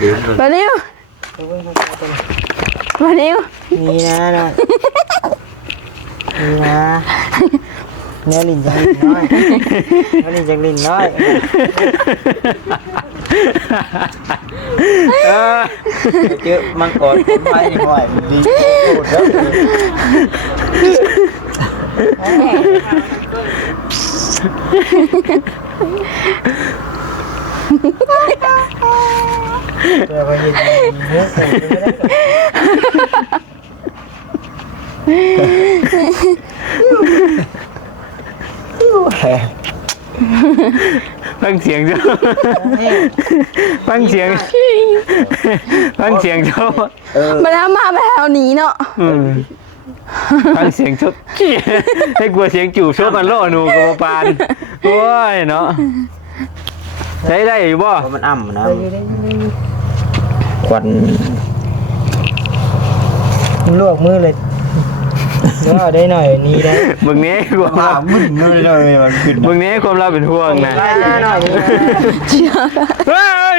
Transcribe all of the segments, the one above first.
มาเร็วมาเร็วนี่นะนะนี่นะเนื้อลิ้นจังลิ้นน้อยเนื้อลิ้นจังลิ้นน้อยเจอมังกรผมไม่ไหวดีโคตรแล้วเดี๋ยวไปยิงเนื้อปูไม่ได้ฟังเสียงเจ้าฟังเสียงฟังเสียงเจ้ามาแล้วมาแล้วหนีเนาะฟังเสียงชุดให้กลัวเสียงจู่ชุดมันโล่หนูกับปานโอ้ยเนาะใช้ได้อยู่บ่มันอ่ำนะควันลวกมือเลยก็ได้หน่อยนี้ได้บึงนี้ความมึนเลยมันขึ้นบึงนี้ความเราเป็นห่วงนะหน่อยเชื่อเฮ้ย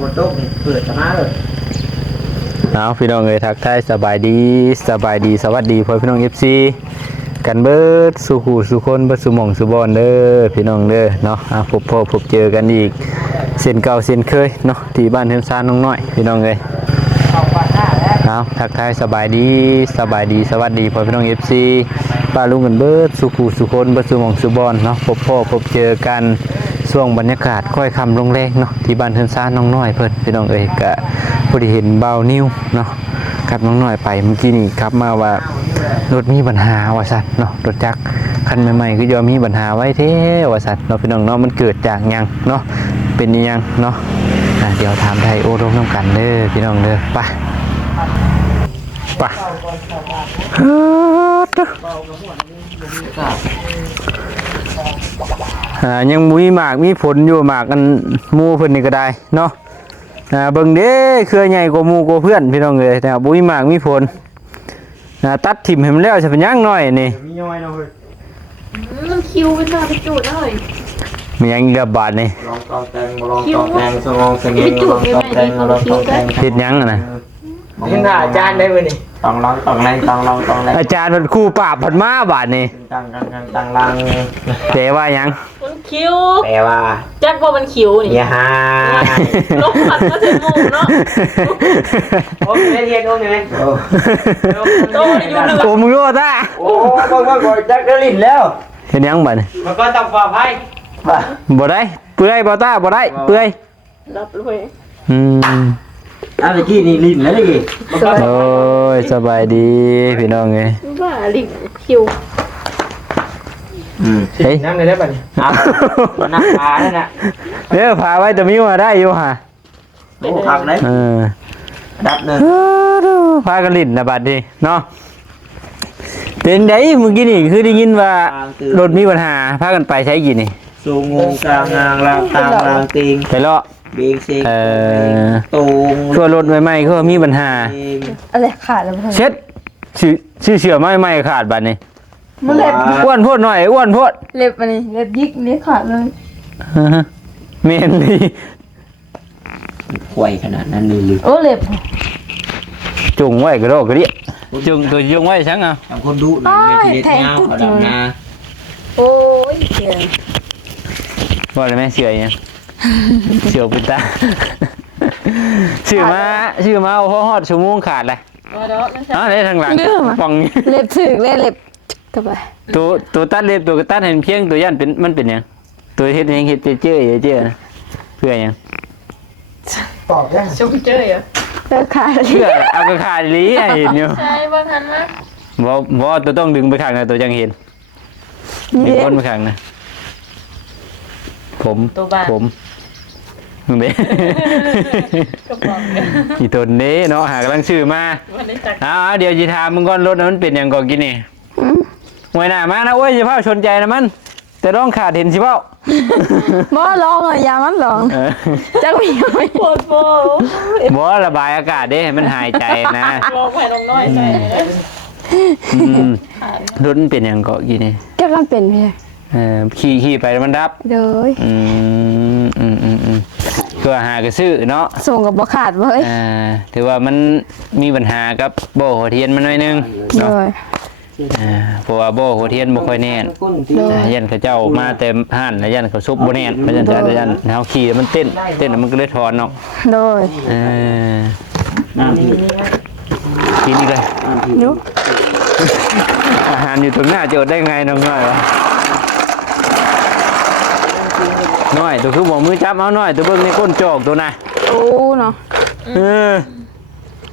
บนโต๊ะเปิดมาเลยเอาพี่น้องเลยทักทายสบายดีสวัสดีพ่อพี่น้อง FC กันเบิดสู่หูสู่คนเบิดสู่หม่องสู่บอนเด้อพี่น้องเด้อเนาะพบเจอกันอีกเส้นเก่าเส้นเคยเนาะที่บ้านเฮือนซานน้องน้อยพี่น้องเลยเอาทักทายสบายดีสวัสดีพ่อพี่น้อง FC ป้าลุงกันเบิดสู่หูสู่คนเบิดสู่หม่องสู่บอนเนาะพบเจอกันช่วงบรรยากาศค่อยค่ำลงแรงเนาะที่บ้านเฮือนซานน้องน้อยเพิ่นพี่น้องเอ้ยก็พอดีเห็นเบานิ้วเนาะขับน้องน้อยไปเมื่อกี้นี่ขับมาว่ารถมีปัญหาว่าสัตว์เนาะรถจักรคันใหม่ๆก็ยอมมีปัญหาไว้เท่ว่าสัตว์เนาะพี่น้องเนาะมันเกิดจากยังเนาะเป็นยังเนาะเดี๋ยวถามไทยโอ้ร่มน้ำกันเด้อพี่น้องเด้อไปยังมีหมากมีผลอยู่หมากกันมูเพิ่นนี่ก็ได้เนาะเบิ่งเด้เครือใหญ่กว่าหมู่กว่าเพื่อนพี่น้องเอ้ยแต่บุ้ยหมากมีผลตัดถิ่มให้มันแล้วจะเป็นยังน้อยนี่มีย่อยเนาะเฮ้ยมันคิวเป็นตาไปจูดเลยมียังเรือบาดนี่ลองตองแตงสมองเสงี่ยมลองตองแตงติดยังนะนี่น่าอาจารย์ได้เว้ยนี่ต้องลองแรงอาจารย์มันคู่ปราบผัดมาบาดนี่ตั้งลังแปลว่ายังมันคิวแปลว่าจักว่ามันคิวนี่อย่าหาลงผัดมาถึงหมู่เนาะโอ้ยเรียนโอ้ยไหมโตอยู่เลยโอ้มึงรู้ตาโอ้ก็จักกระลิ่นแล้วเห็นยังบาดนี่มันก็ต้องปลอดภัยบ่ได้เปื่อยบ่ตาบ่ได้เปื่อยรับเลยอะไรกี้นี่ลิ้นแล้วนี่โอ้ยสบายดีพี่น้องไงว่าลิ้นคิวเฮ้ยนั่งเลยได้ป่ะนี่นั่งพาเนี่ยนะเดี๋ยวพาไว้แต่มิวมาได้อยู่ฮะโอ้ขับเลยดับหนึ่งพากันลิ้นนะบัดนี้เนาะเป็นไงเมื่อกี้นี่คือได้ยินว่ารถมีปัญหาพากันไปใช้กี่นี่สูงงกลางงางลางตามลางติงไปเลาะเบรกเซ็งตูงตัวรถใหม่ๆเขามีปัญหาอะไรขาดแล้วเช็ดชื่อเสือใหม่ๆขาดบัดนี้มันเล็บอ้วนโพดหน่อยอ้วนโพดเล็บอันนี้เล็บยิกนี่ขาดเลยเมนดีห่วยขนาดนั้นเลยหรือโอ้เล็บจุงไว้กระโดดกระเดี่ยจุงตัวจุงไว้ชั้งอ่ะทำคนดุหน่อยไม่ทีเด็ดเงาเขาดำนาโอ้ยเสียว่าอะไรแม่เสือยังเสือเป็นตาชื่อมาเอาฮอดชั่วโมงขาดเลยได้ทางหลังฟังเล็บถึกเล็บทำไมตัวตัดเล็บตัวตัดเห็นเพียงตัวยันเป็นมันเป็นยังตัวเฮ็ดยังเฮ็ดเจ๊นะเพื่อยังตอบยังชุบเจ๊อะขาดเพื่อเอากระขาดลีเห็นอยู่ใช่บ้างทันมั้ยบ่ตัวต้องดึงไปข้างนะตัวจังเห็นมีคนไปข้างนะผมมึงเด้อีตนนี้เนาะหากำลังชื่อมาเดี๋ยวจีทามึงก่อนรถมันเป็นอย่างก่อนกินนี่หวยหน้ามานะโอ้ยสิเผาชนใจนะมันแต่ร้องขาดเห็นสิเผาบ่ลองอ่ะยามันลองจักมีไม่ปวดบ่ระบายอากาศเด้มันหายใจนะลองไปลงน้อยใจรถมันเป็นอย่างก่อนกินนี่จักมันเป็นพี่ ขี่ไปแล้วมันดับ โดย ก็หากระซื้อเนาะ ส่งกับบ่ขาดเว้ย ถือว่ามันมีปัญหากับโบหัวเทียนมันหน่อยนึง โด เนาะ ย เพราะว่าโบหัวเทียนบ่ค่อยแน่นยันเขาเจ้ามาเต็มห้านแล้วยันเขาซุบบ่แน่นมันยันเฮาขี่แล้วมันเต้นแล้วมันก็เลยถอนออก โดย กินนี่เลย ยุ อาหารอยู่ตรงหน้าจะอดได้ไงน้องน้อยวะน้อยตัวคือบอกมือจับเอาน้อยตัวเบิ่งในก้นจอกตัวน่ะ โอ้เนาะ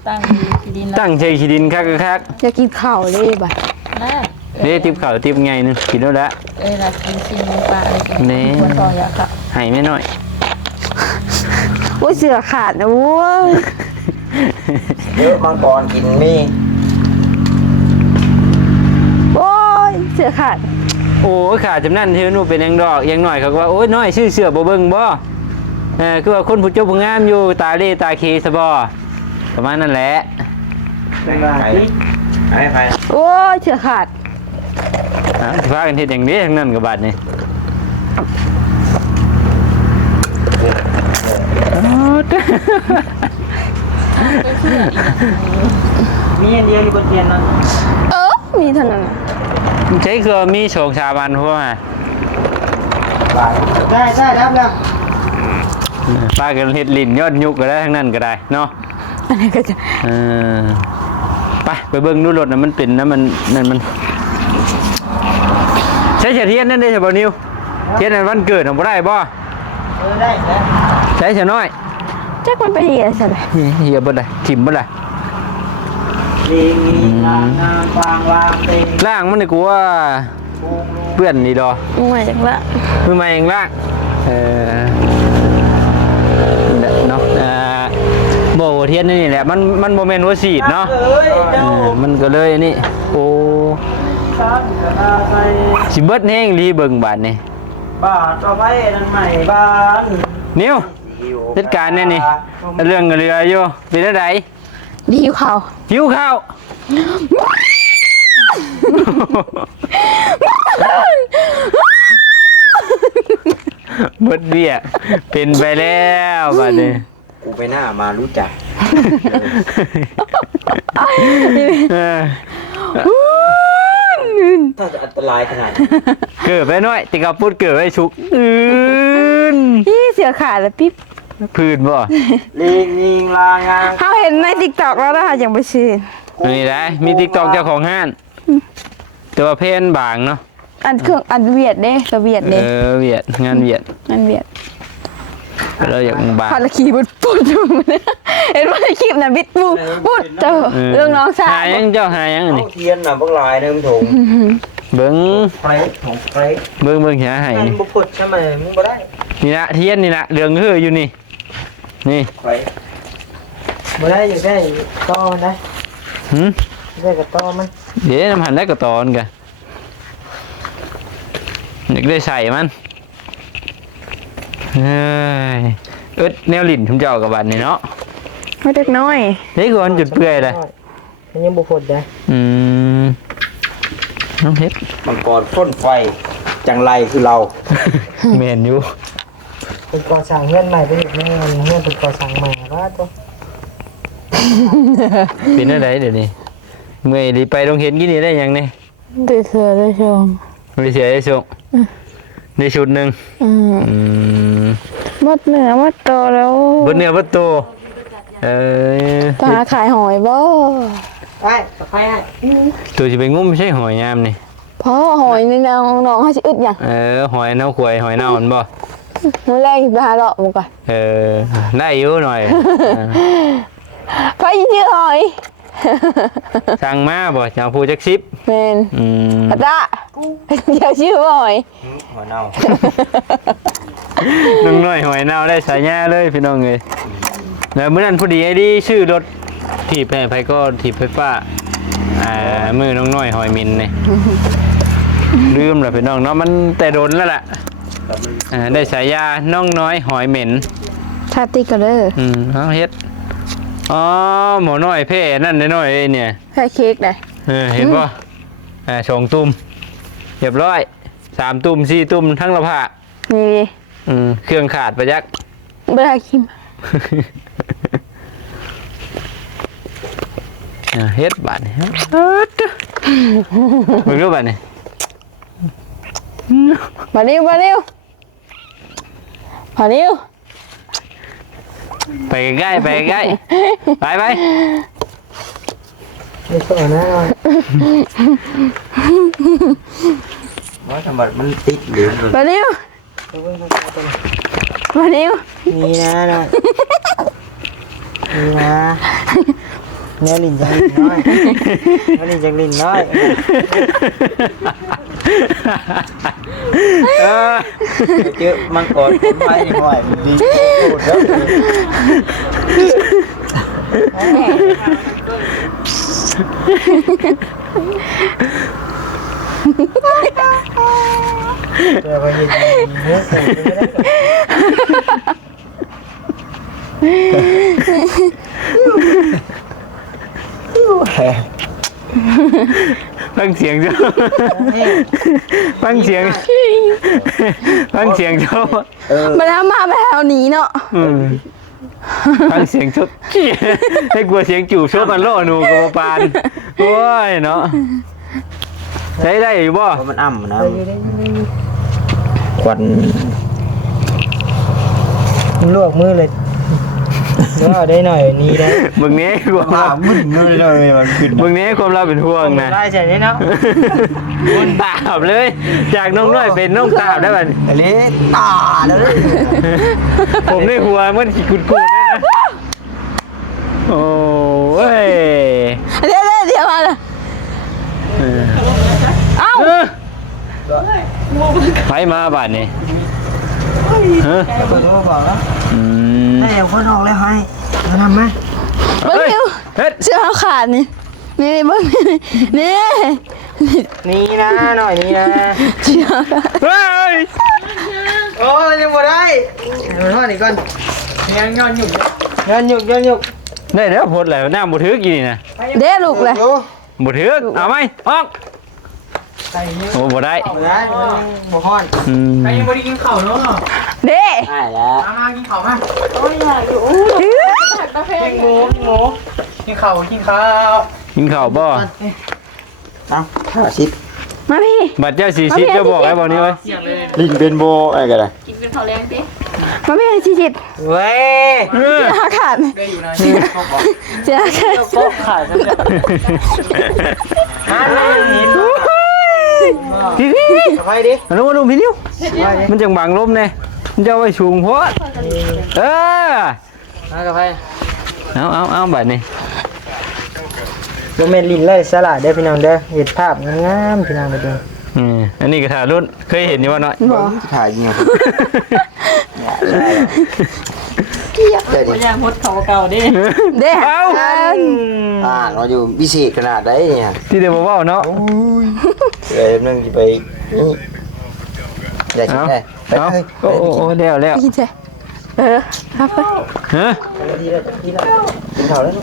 ตั้งที่ดิน ตั้งใจขี้ดินคัก จะกินข้าวเลยบัด แล้ว เด้ทิพข้าวทิพไงนึงกินแล้วละ เรากินซิมปลาอะไรกินคนต่อยาค่ะ ให้แม่น้อย โอ้ยเสือขาดนะโว้ย เยอะมังกรกินมี โอ้ยเสือขาด โอ้ขาจำนั่นเทวนูเป็นยังดอกยังหน่อยเขาก็ว่าโอ้ยน้อยชื่อเสือบ่เบิ่งบ่คือว่าคนผู้เจ้าผู้งามอยู่ตาเล่ตาเคสบ่ประมาณนั้นแหละ ไป โอ้ยเสือขาด พากันเฮ็ดอย่างนี้ทั้งนั้นกับบาดนี่ มีอันเดียวอยู่บนเตียงนั่น มีเท่านั้น ใช้คือมีโชคชาบันพวกมา ได้รับแล้ว พากันเฮ็ดลิ้นยอดยุกก็ได้ทั้งนั้นก็ได้เนาะ อันนี้ก็จะ ไปเบิ่งดูรถน่ะมันเป็นนะมันใช้เทียนนั่นได้ใช่บ่นิวเทียนนั้นวันเกิดของบ่ได้บ่ ได้แล้ว ใช้เสียน้อย แจ็คมันไปเหี้ยซะเลย เฮียบ่ได้ทิ่มบ่ได้ ลิงนางวางเต็ง ล่างมันนี่กูว่าเปื้อนนี่ดอ มึงมาจากละ มือใหม่เองล่างเนาะโบเทียนนี่แหละมันโมเมนต์ว่าสีดเนาะมันก็เลยนี่โอ้สิเบิดแห้งรีเบิ่งบาทนี่ บาทเอาไว้นั่นใหม่บ้าน นิ้วจัดการเนี่ยนี่เรื่องเรืออยู่เป็นอะไร ดีอยู่เขา หิวข้าวเบิดเบี้ยเป็นไปแล้วบาทนี้ กูไปหน้ามารู้จักถ้าจะอันตรายขนาด เกิดไปหน่อยติกาพูดเกิดไปชุกพี่เสือขาดแล้วปิ๊บ พื้นบ่ ลิงลางาง เขาเห็นใน TikTok แล้วนะคะยังไปซื้อ นี่ได้มีติ๊กตอกเจ้าของห้านแต่ว่าเพนบางเนาะ อันเครื่องอันเวียดเด้ตัวเวียดเด้ เวียดงานเวียด อันเวียด เราอยากบาง พาละขี่บุดปุดเห็นว่าคลิปน่ะบิดปุดเจ้าเรื่องน้องสาว หายังเจ้าหายังนี่ เทียนน่ะพวกลายนึงถุง เบิ้ง เฟรชถุงเฟรช เบิ้งหาให้ มันบุกดใช่ไหมมึงบ่ได้ นี่นะเทียนนี่นะเรืองคืออยู่นี่นี่ เฟรชบ่ได้อยู่ได้ต่อมันได้ หืม ได้กับต่อมัน เดี๋ยวน้ำหันได้กระตอนกันอยากได้ใส่มันเฮ้ยแนวลิ้นทุ่มเจ้ากับบันนี่เนาะ ไม่เด็กน้อย นี่คือมันจุดเปื่อยเลย มันยังบุกดได้ น้ำเพชร มังกรพ่นไฟจังไรคือเรา เมนอยู่ เป็นก่อสั่งเงื่อนใหม่ไปอีกเงื่อนเป็นก่อสั่งใหม่ว่าตัว เป็นอะไรเดี๋ยวนี้เมื่อยดีไปโรงเห็นกี่นี่ได้ยังนี่ ได้เสือได้ชง ไม่เสียได้ชุดได้ชุดหนึ่ง มดเนื้อมดโตแล้ว บนเนื้อบนตัวตาขายหอยบ่ ได้ไฟให้ ตัวจะไปงุ้มไม่ใช่หอยยามนี่ เพราะหอยในน้องเขาสิอึดอย่าง หอยเน่าขวยหอยเน่ามันบ่ มื้อแรกไปหาเลาะมึงก่อน ได้อยู่หน่อย ไปชื่อหอย สั่งมาบ่จะพูดจักซิป แม่นกระตะเดี๋ยวชื่อหอย หัวเน่า น้องน้อยหอยเน่าได้สายหญ้าเลยพี่น้องเลยแล้วมื้อนั้นพอดีไอ้ดีชื่อรถถีบไปก็ถีบไฟฟ้ามือน้องน้อยหอยมินนี่ลืมแล้วพี่น้องเนาะมันแต่โดนแล้วล่ะได้ฉายาน้องน้อยหอยเหม็น ทาติกระเด้อ เอาเฮ็ดอ๋อหมอน้อยเพ่นั่นน้อยเนี่ย แค่เค้กได้ เห็นป่ะชงตุ้มเรียบร้อย 3ตุ่ม4ตุ่มทั้งละผ้า นี่ เครื่องขาดไปยัก เบอร์คิม เฮ็ดบาดนี่มึงรู้บาดนี่ มาเร็วมาเร็วมาเร็ว ไปใกล้ไปใกล้ไปไป ไม่ต่อนะว่าทำไมมันติดหรือ มาเร็วมาเร็ว นี่นะหน่อยนี่นะเนื้อลิ้นจังลิ้นน้อยเนื้อลิ้นจังลิ้นน้อย เจอมังกรคนไม้หน่อยดีโคตรเดี๋ยวไปยิงเนื้อใส่ไปได้ฟังเสียงเจ้าฟังเสียงฟังเสียงเจ้า มาแล้วมาไปแถวนี้เนาะ ฟังเสียงชุดให้กลัวเสียงจู่ชุดมันโลหนูกับปานโอ้ยเนาะใช้ได้อยู่บ่ เพราะมันอ่ำนะควันลวกมือเลยว่าได้หน่อยนี้ได้ มึงนี้ความ มึนเลยมันขึ้น มึงนี้ความเราเป็นห่วงนะ ได้ใช่ไหมเนาะ มึงตาบเลย จากน้องน้อยเป็นน้องตาบได้ป่ะ อันนี้ตาแล้ว ผมในหัวมันขีดกุดกุดด้วยนะโอ้ย เดี๋ยวมาเลยเอ้า ไปมาบ้านนี่ฮะ คนก็บอกแล้วให้เอาคนออกเลยให้มาทำไหม มาเร็ว เฮ็ด เสื้อเขาขาดนี่นี่เบิ้งนี่ นี่นะหน่อยนี่นะ เสื้อ เฮ้ย โอ้ยยังบ่ได้มาทอดนี่ก่อนยังย้อนหยุกย้อนหยุก ได้แล้วพดแล้วน้ำบุถือกี่นี่นะ เด้ลูกเลย บุถือเอาไหมออกโอ้บ่ได้ ได้บ่ฮ้อน ใครยังไม่ได้กินข้าวเนาะ เด้ ได้แล้ว มากินข้าวมา กาแฟ กินหมูกินข้าว กินข้าวบ่ เอาข้าวชิป มาพี่ บัดเจ้า40จะบอกไอ้บ่นี้ไว้ เสียงเลย ลิ้นเป็นโบอะไรกันล่ะ กินเป็นข้าวแรงสิ มาพี่ชีจิต เว้ย เออ เสื้อขาด ได้อยู่นะ เสื้อขาด โป๊ะขาดซะแล้วนี่ พี่ ไปดิ มาดูพี่นิ้วมันจังบังลมแน่มันจะเอาไว้สูงโพดเออ มากับไป เอาบัดนี้ โรแมนลิ้นไล่สลัดได้พี่น้องเด้อเห็นภาพงามๆพี่น้องเด้อ อันนี้ก็ถ่ายรุ่นเคยเห็นอยู่ว่าน้อย บอก ถ่ายเงี้ย ตัวอย่างฮดเขาเก่าดิ เด้ เอ้า เราอยู่พิเศษขนาดไหนเนี่ย ที่เดี๋ยวบอกว่าเนาะ นึงจะไปอยากกิน เอา ได้ไป เอา เลย โอ้แล้ว กินเถอะครับไป ฮะ ทีละกินข้าวแล้ว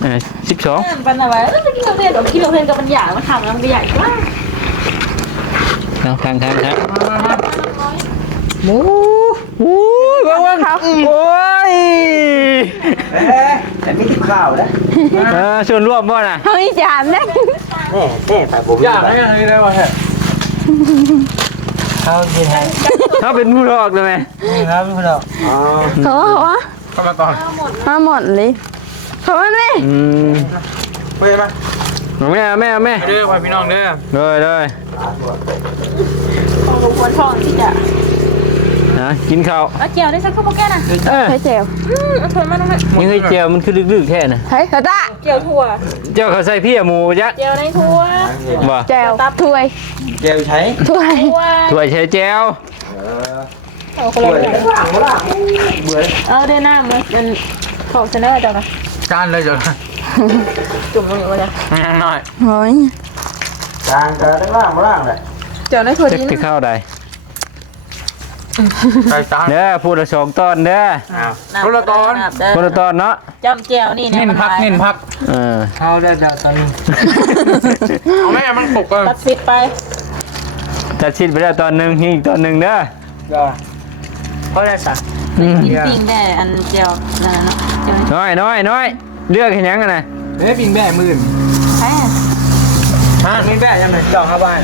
12 ปันอะไรแล้วจะกินโรงเรียนหรอกินโรงเรียนกับมันใหญ่มันขำมันใหญ่มาก เอาทาง หมู ว่างโอ้ย แต่ไม่กินข้าวนะ ชวนร่วมบ่น่ะ เฮ้ยจามนะ แน่ไปผม อยากให้อะไรได้วะแฮะ ข้าวกินให้ เขาเป็นผู้รอกเลยไหม นี่ครับพี่น้องอ๋อ เขาว่า เข้ามาก่อน มาหมดเลยเขาว่าไหม ไปมา แม่ เด้อพ่อพี่น้องเด้อ เลย ของหลวงพ่อทองที่จะ นะกินข้าว เอาเจียวได้สักครู่แก่น่ะ ใช้เจล เอาถั่วมาหน่อย ยังให้เจียวมันคือลึกๆแค่น่ะ ใช้กระตา เจียวถั่ว เจ้าเขาใส่พี่หมูยักษ์ เจียวในถั่ว บ่ เจลถ้วย เจลใช้ ถ้วย ถ้วยใช้แจว เอาคนละเอาได้หน้ามันของเสนอจังนะ จานเลยจ้ะ จุ่มลงอยู่ว่าจะ หน่อย โอ้ย จานก็ได้ล่างเลย เจียวในถั่ว จะ ดี กินข้าวใด ใส่จาน เด้อพูดละ2ตอนเด้อ คนละตอน คนละตอนเนาะ จำเจียวนี่ เน้นพัก ข้าวได้แบบตอนนี้ เอาแม่มันปกก่อน ตัดฟิตไป แต่ ตัดชิ้นไปแล้วตอนหนึ่งอีกตอนหนึ่งเด้อ ก็เพราะได้สัก อืม กินปิ้งได้อันเจียวนั่นน่ะเจียว น้อยเลือกเห็นยังกันนะ เฮ้ยปิงแบ่มื่น แพ้ ฮะปิงแบ่ยังไง จองเข้าบ้าน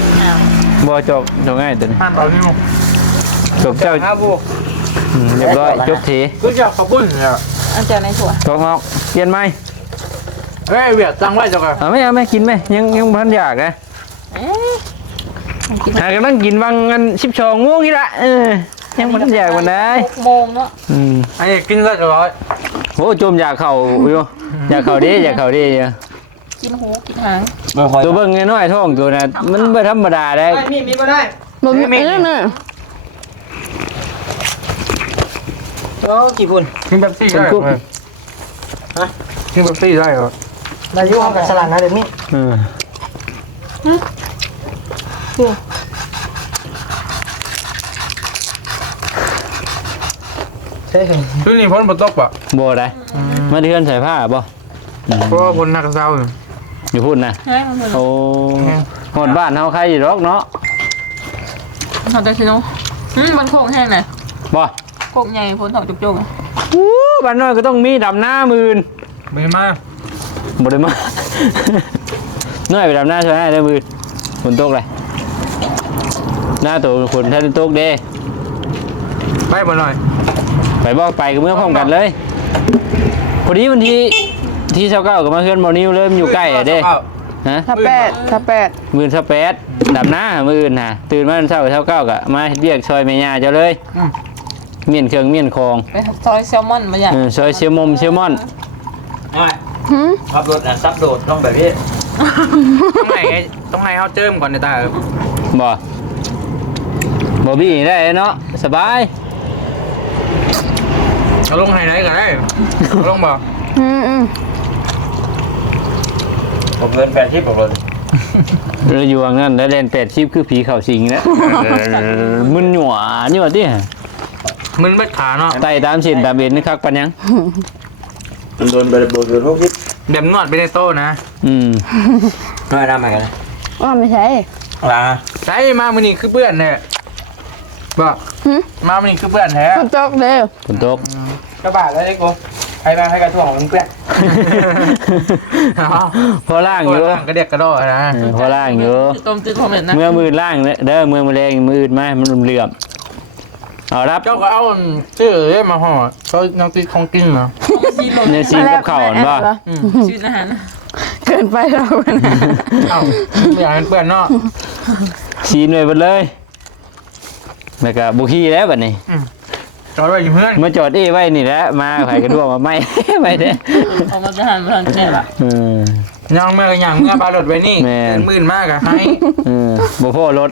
บ่จบง่ายตัวนี้ ห้ามเอานี่มั้ง จบเจ้า ครับผู้ เรียบร้อยจบที ก็จะขอบคุณเนี่ย อันเจียวในถั่ว ตกออกเปลี่ยนไหม เฮ้ยเวียดจังไว้จังกัน เอาไม่กินไหมยังพันอยากนะ เอ๊ะกิน หากำลังกินวังกัน12 ง่วงนี่ละยังพันอยากวันไหน 6 โมงเนาะ ไอ้กินก็จะร้อย โอ้จมอยากเข่าอยู่อยากเข่าดีอยู่ กินหูกินหาง ตัวเบิ่งน้อยๆท้องตัวน่ะมันบ่ธรรมดาได้ มีมาได้ บ่มีเรื่องน่ะ โอ้กี่พุ่น กินแบบซี่ได้ไหมฮะกินแบบซี่ได้เหรอ อายุเขากับสลัดนะเดี๋ยวนี้ เออ ใช่ไหม ช่วงนี้พ้นบนตกปะ บ่ได้มาเทือนใส่ผ้าบ่ เพราะว่าพ้นนักเศร้าอยู่ อยู่พุ่นนะ เฮ้ยมันเหมือน โอ้หอดบ้านเฮาใครอยู่หรอกเนาะ ทำแต่คือเนาะมันโค้งแห้งเลย บ่ โค้งใหญ่พ้นถอดจุกๆอะ อู้บ้านน้อยก็ต้องมีดำหน้ามื่น ไม่มา บ่ได้มา น้อยไปดำหน้าช่วยให้ได้มื่นฝนตกเลยหน้าตัวฝนถ้าตกเด้ ไปบ่หน่อย ไปบอกไปกับเมื่อพร้อมกันเลยพอดีวันที่29ก็มาเฮือนบ่นิวเลยมันอยู่ใกล้อะเด้ฮะ ถ้า8 มื่น28ดำหน้ามื่นน่ะตื่นมาเช้า29ก็มาเรียกซอยแม่ย่าเจ้าเลยเมี่ยนเครื่องเมี่ยนคอง ไปซอยแซลมอนมาอย่าง ซอยเซลมอน ขับรถอ่ะซับโดดต้องแบบนี้ ต้องไหนเขาเจิมก่อนในตา บ่บี้ได้เนาะสบาย เอาลงไฮไลท์กันได้ลงบ่ ผมเงิน80ผมเลย เราอยู่ว่างั้นแล้วเล่น80คือผีเข้าสิงแล้วมึนหยัวนี่ว่าติ มึนเบ็ดขาเนาะ ไต่ตามเส้นตามเอ็นนี่คักปานยัง โดนโดน60 เด็มนวดไปในโต๊ะนะ น้อยน้ำมากัน อ๋อไม่ใช่ ลา ใช่มามันนี่คือเพื่อนเนี่ยบ่มามันนี่คือเพื่อนแท้ ฝนตกเด้อ ฝนตก กระบะแล้วไอ้กูใครมาให้กระถ่วงมึงเพื่อน พอล่างอยู่ กระเดียกกระโดดนะ พอล่างอยู่ ต้มจืดคอมเมนต์นะ เมื่อมือล่างเด้อเมื่อมือแรงมืออื่นมามันเหลื่อมเอารับ เจ้าก็เอาชื่อมาห่อเขาน้องติดของกินเหรอ เนี่ยซีกับข้าวบ่ ชื่ออาหาร เกินไปแล้วนะ เอ้าไม่อยากเป็นเพื่อนเนาะ ซีนไว้หมดเลยแล้วก็บุขี้แล้วบัดนี้ จอดไว้อยู่เพื่อน มาจอดไว้นี่แหละมาไผกระด้วงมาไม่ ไม่เด้ เอามาจะหันมาทางแก่ละ ย่างเมื่อก็ย่างเมื่อปลารถไว้นี่เป็นมื่นมากอะให้ บ่พอรถ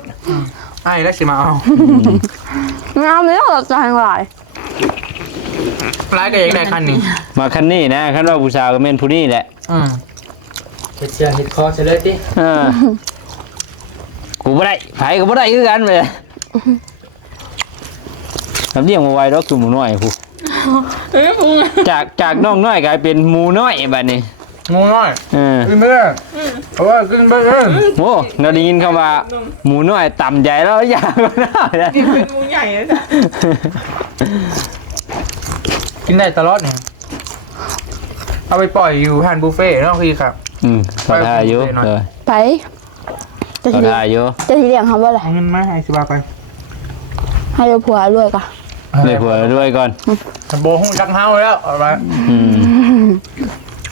ไอ้แล้วสิมาเอา งามเลยเราจะให้หลาย ร้ายก็ยังได้คันนี้ มาคันนี้นะคันว่าผู้สาวก็แม่นผู้นี้แหละ เฮ็ดเชียร์เฮ็ดคอเฉลยดิ กูบ่ได้ไผก็บ่ได้คือกันเว้ยทำเรียงบ่ไหวดอกคือหมูน้อยผู้ เอ้ยพุง จากน้องน้อยกลายเป็นหมูน้อยบัดนี้ งูน้อย เออ ขึ้นไปเลยเพราะว่าขึ้นไปเลย โอ้เราได้ยินคำว่าหมูน้อยต่ำใหญ่แล้วอยากก็ได้นะ เป็นมุงใหญ่เลยจ้ะ กินได้ตลอดเนี่ยเอาไปปล่อยอยู่ทานบุฟเฟ่ต์เนาะพี่ครับ ขอทายอยู่เออ ไปจะ ขอ ทีเลี้ยง ทายอยู่ จะทีเลี้ยงเขาว่าอะไร เอาเงินมาให้สิบาทไป ให้เราผัวรวยก่ะ เลยผัวด้วยก่อน โบห้องจักเฮาแล้วเอาไป อืม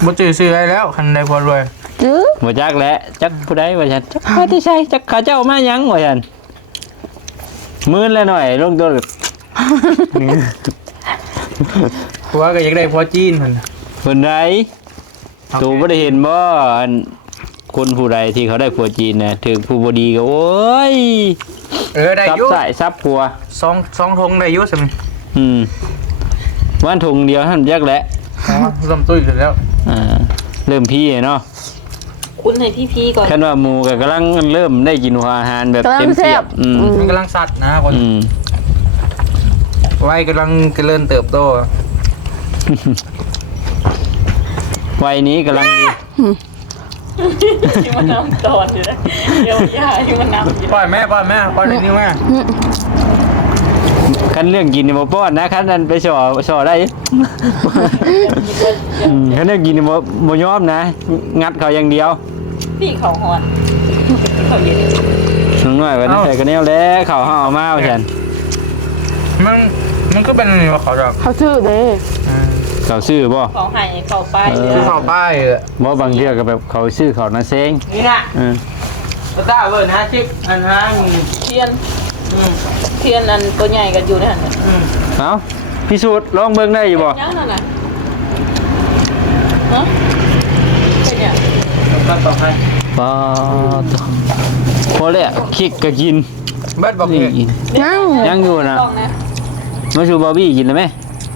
บ่จื้อซื้อให้แล้วคันใดพอรวย จื้อ บ่จักแหละจักผู้ใดว่าฉันจักข้าที่ใช่จักข้าเจ้ามาหยังว่าฉันมื้อละหน่อยลงตัว เพราะว่าก็อยากได้พอจีนมัน เพิ่นใดตูบ่ได้เห็นบ่อันคนผู้ใดที่เขาได้ผัวจีนน่ะถึงผู้บ่ดีก็โอ้ย ได้ ซับ อยู่ ใส่ซับผัว สองธงได้อยู่สิมัน วันถุงเดียวท่านยักแหละ เริ่มตุ้ยกันแล้ว เริ่มพี่เนาะ คุณให้พี่ก่อน คันว่าหมูก็กำลังเริ่มได้กินอาหารแบบเต็มเสียบ มันกำลังสัตว์นะคนวัยกำลังเจริญเติบโต วัยนี้กำลังดี ที่มันน้ำตอนอยู่นะเดี๋ยวยาที่มันน้ำอยู่ ปล่อยแม่ปล่อยนี่แม่ คันเรื่องกินนี่บ่ป้อนนะคันนั้นไปสอได้คันเรื่องกินนี่บ่ยอมนะงัดเขาอย่างเดียว พี่เขาหอนเขาเย็น น้องน้อยว่าได้ใส่กันแนวแล้วเขาเฮาเอามาว่าซั่น มันก็เป็นอะไรวะเขาจะ เขาชื่อเด้ เขาซื้อบ่ เขาให้เขาไป คือเขาป้ายอะ บ่บางเทื่อก็แบบเขาซื้อเขานะเซ้ง นี่นะ เออ ตาเบิร์นะชิปอันนั้น เทียนเทียนอันตัวใหญ่กันอยู่ในหัน เอาพิสูจน์ลองเบิ่งได้อยู่บ่ ยังนั่นน่ะเนาะเป็นยัง ก็ต่อให้ ปอพอแล้วคิกก็กิน เบิร์ดบอก นี่ นี่ กิน ยัง ยังอยู่นะ ต้องนะ มาชูบาร์บี้กินแล้วไหม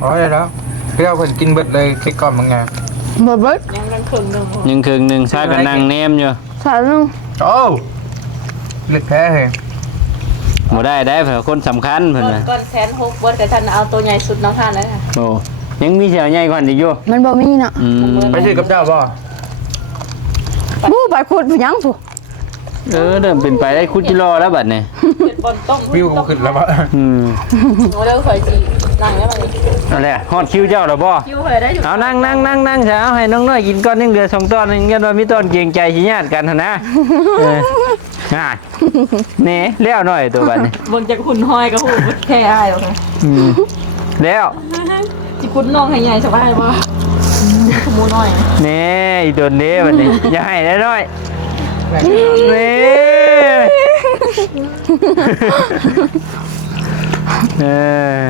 อ๋อได้แล้วพี่เอาเพิ่นกินเบิร์ดเลยคลิกก่อนมึงไง บ่เบิด ยังนั่งครึ่งนึง ยังครึ่งหนึงซากันนั่งแนมอยู่ สายนึง โอ้เลือดแพ้เหรอ บ่ได้เผื่อคนสำคัญเพิ่นน่ะ ก้อนแสนหกบดกับท่านเอาตัวใหญ่สุดน้องท่านเลยค่ะ โอ้ยังมีเสียใหญ่กว่านี้อยู่ มันบ่มีน่ะ อืม ไปซื้อกับเจ้าบ่ บู้ไปขุดผู้หยังผู้ เริ่มเป็นไปได้คุดกิโลแล้วบัดนี้ เป็นบอลต้ม วิวขึ้นแล้วบ่ อืม โอ้เดี๋ยวเคยจีนั่งแล้วมัน นั่นแหละฮอดคิวเจ้าแล้วบ่ คิวเคยได้อยู่ เอานั่งเช้าให้น้องน้อยกินก้อนยังเหลือ2ตอนนึงยันว่ามีตอนเกรงใจสิญาติกันหั่นนะง่ายนี่แล้วหน่อยตัวบัดนี้ บนจากหุ่นห้อยกับหุ่นแค่อายโอเค อืมแล้ว จีคุณน้องให้ใหญ่สบายป่ะขโมยน้อย นี่อีตัวนี้บัดนี้อย่าให้ได้น้อยนี่เออ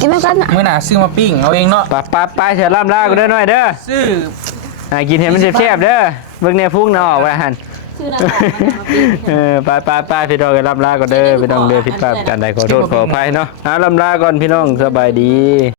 กินแล้วกันน่ะ มื้อหน้าซื้อมาปิ้งเอาเองเนาะ ไปเถอะล่ำลากันเด้อหน่อยเด้อ ซื้อ กินเห็นมันแซ่บๆเด้อเบิ่งเนี่ยพุ่งเนาะออกไว้หั่น ชื่อน้ำตาลมาปี ไปพี่น้องกันล่ำลาก่อนเด้อพี่น้องเด้อผิดพลาดกันใดขอโทษขออภัยเนาะล่ำลาก่อนพี่น้องสบายดี